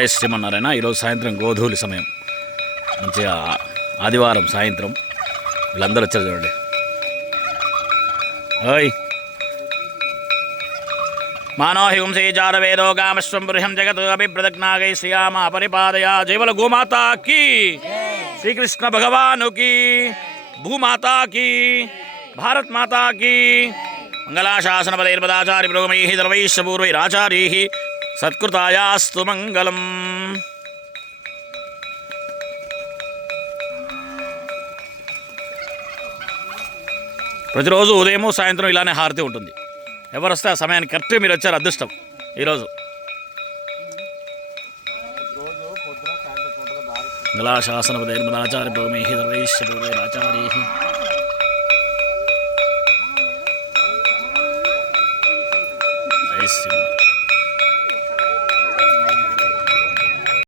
జయ శ్రీమన్నారాయణ ఈరోజు సాయంత్రం గోధూలి సమయం. మంచిగా ఆదివారం సాయంత్రం వీళ్ళందరూ వచ్చారు చూడండి. ఓయ్. మానో హింసే జార గామశ్వం బృహం జగత్ అభిప్రదజ్ఞాగై శ్రీయామ పరిపాదయ జీవల గోమాతా కీ. శ్రీకృష్ణ భగవానుకి కీ. భూమాతా కీ. భారత్ మాతా కీ. మంగళాశాసన పదైర్పదాచారి పురోగమై ద్రవైశ్వపూర్వైరాచారీ సత్కృతాయాస్తు మంగళం. ప్రతిరోజు ఉదయము సాయంత్రం ఇలానే హారతి ఉంటుంది. ఎవరు వస్తే ఆ సమయానికి కరెక్ట్గా మీరు వచ్చారు అదృష్టం ఈరోజు. గలాశాసన పదైర్మదాచార్య భూమి జై